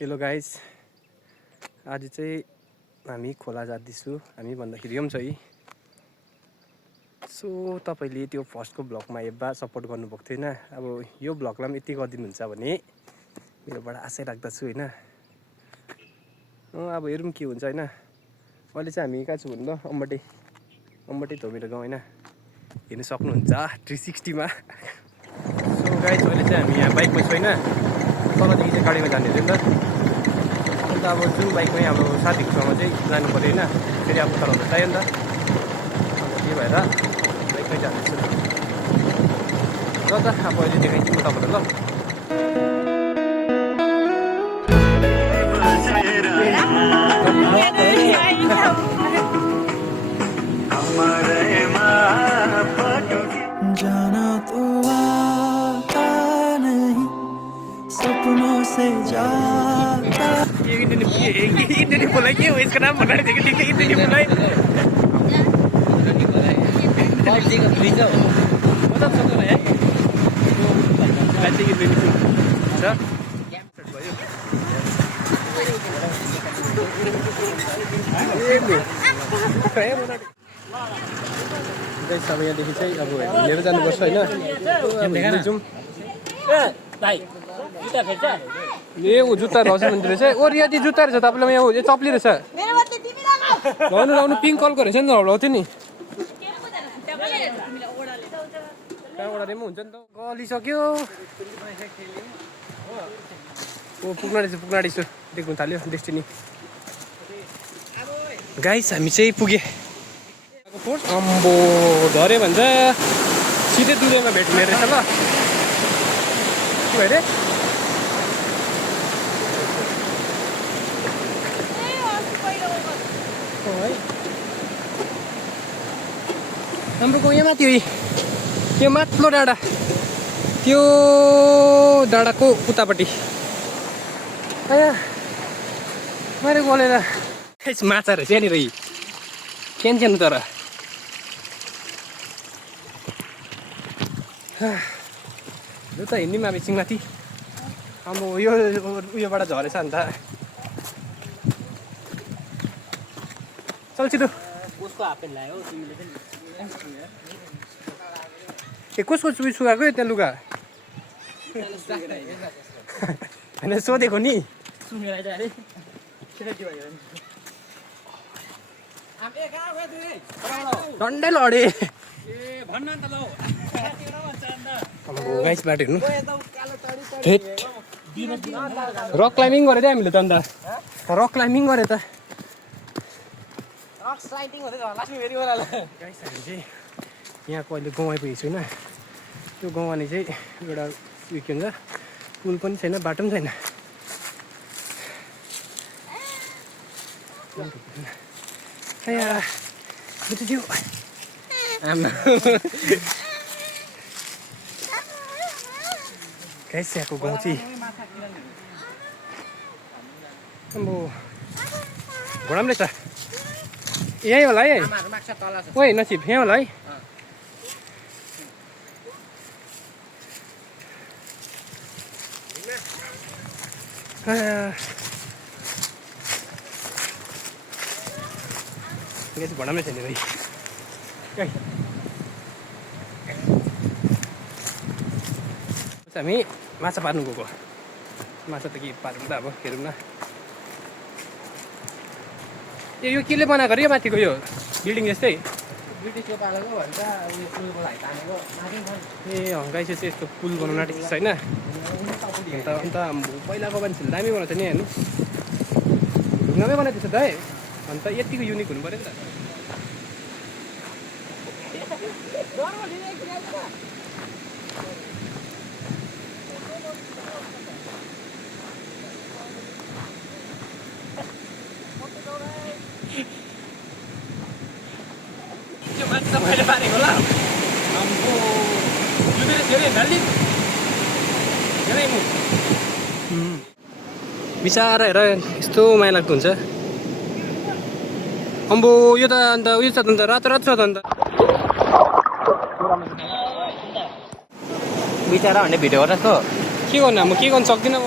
Hello guys, आज चाहिँ हामी खोला जाँदैछु। हामी भन्दाखेरि यो पनि छ है। सो तपाईँले त्यो फर्स्टको ब्लगमा हेब्बा सपोर्ट गर्नुभएको थियो होइन। अब यो ब्लगलाई पनि यति गरिदिनुहुन्छ भने मेरोबाट आशै राख्दछु होइन। अब हेरौँ के हुन्छ होइन। अहिले चाहिँ हामी कहाँ छु भन्नु ल, अम्बटे हो मेरो गाउँ होइन। हेर्नु सक्नुहुन्छ 360मा। सो गाइस, अहिले चाहिँ हामी यहाँ बाइकमा छु होइन। तलदेखि चाहिँ गाडीमा जाने अरे नि त। अन्त अब जुन बाइकमै अब साथीहरूसँग चाहिँ जानु पऱ्यो होइन। फेरि अब तल चाहियो नि त। अन्त त्यही भएर बाइकमै जाँदैछु। ल त अब अहिले देखाइदिनु तपाईँलाई ल। जाना तो आता नहीं सपनों से जाता। इंद्रनी बोला कि इसका नाम बना देगा ठीक है। इंद्रनी बोला मतलब सक्दैन है लाइक इंद्रनी छ सब यहाँदेखि चाहिँ अब हिँडेर जानुपर्छ होइन। जाउँ ए ऊ जुत्ता रहेछ भन्दै रहेछ। ओ रियादी जुत्ता रहेछ तपाईँलाई। यहाँ यो चप्ली रहेछ। लाउनु लाउनु पिङ्क कलरको रहेछ नि त। लाउँथ्यो नि कहाँ ओडाले पनि हुन्छ नि त। गलिसक्यो। ओ पुग्न रहेछ देख्नु थाल्यो डेस्टिनी। गाइस हामी चाहिँ पुगे। अम्बो झऱ्यो भन्छ सिधै दुधैमा भेट्ने रहेछ ल। के भयो अरे हाम्रो गाउँ यहाँ माथि हो। त्यो माथिल्लो डाँडा, त्यो डाँडाको उतापट्टि आया मैले गलेर माछा रहेछ यहाँनिर। सानो तर जुत्ता हिँड्ने पनि एकछिनमाथि। अब यो उयोबाट झरेछ अन्त चल छिटो। उसको हाफपेन्ट लगायो तिमीले पनि। ए कसको चुई सुकाएको त्यहाँ लुगा होइन सोधेको नि। डन्डै लडे गाइस बाटो हेर्नु। रक क्लाइम्बिङ गरे त हामीले त। अन्त रक क्लाइम्बिङ गरे त। गाइस हामी चाहिँ यहाँको अहिले गाउँ आइपुगेको छु होइन। त्यो गाउँ आउने चाहिँ एउटा उयो के भन्छ पुल पनि छैन, बाटो पनि छैन। बुझ्यो आमा गाइस यहाँको गाउँ चाहिँ अब घोडा पनि रहेछ। यहीँ होला है। ओइ नसिब यहीँ होला है। घोडा पनि छैन भाइ। हामी माछा पार्नु गएको। माछा त के पारौँ त अब हेरौँ न। ए यो केले बनाएको अरे यो माथिको यो बिल्डिङ जस्तै ब्रिटिसको पालेको भन्छ उयो पुलकोलाई तानेको माथि छ। ए गाइस चाहिँ यस्तो पुल बनाउन आँटेको छ होइन। अन्त पहिलाको मान्छेले दामी बनाउँछ नि हेर्नु। ढुङ्गामै बनाएको छ त है। अन्त यतिको युनिक हुनु पऱ्यो नि त। त्यो मान्छे त मैले पारेको ल। अम्बो यो मेरो धेरै ढाल्ली धेरै म बिचारा हेर यस्तो माया लाग्दो हुन्छ। अम्बो यो त अन्त उयो छ त अन्त रातो छ त अन्त। बिचरा भन्ने भिडियो गरेको के गर्नु म के गर्नु सक्दिनँ म।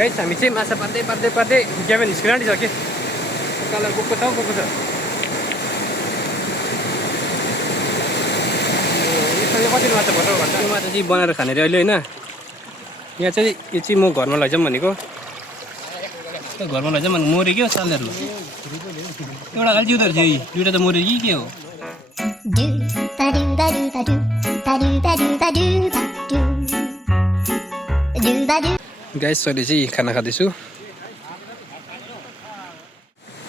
गाइस हामी चाहिँ माछा पार्दै पार्दै पार्दै क्याबिन निस्किन आँटिसक्यो तल गएको छ यसमा कति माछा पर्छ भन्छ यो माछा चाहिँ बनाएर खाने रे अहिले होइन यहाँ चाहिँ यो चाहिँ म घरमा लैजाउँ भनेको घरमा लैजाउँ भने मऱ्यो क्या सालहरू एउटा खालि जिउँदो रहेछ दुइटा त मऱ्यो कि के हो गाइस अहिले चाहिँ खाना खाँदैछु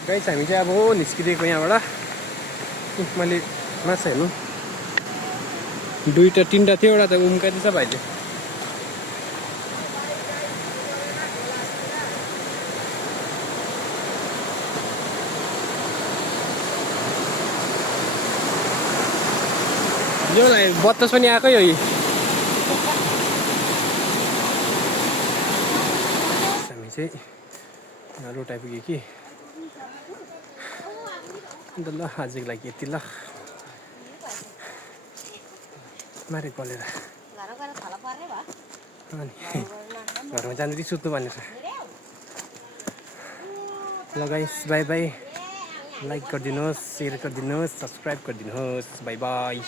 गाइस हामी चाहिँ अब निस्किदिएको यहाँबाट मैले माछा हेर्नु दुईवटा तिनवटा थियो एउटा त उम्काइदिन्छ भाइले यो बत्तस पनि आएकै हो हामी चाहिँ रोड आइपुग्यो कि अन्त ल आजको लागि यति ल मारे गलेर अनि घरमा जाँदै सुत्नु भनेर ल गाइस बाई बाई लाइक गरिदिनुहोस् सेयर गरिदिनुहोस् सब्सक्राइब गरिदिनुहोस् बाई बाई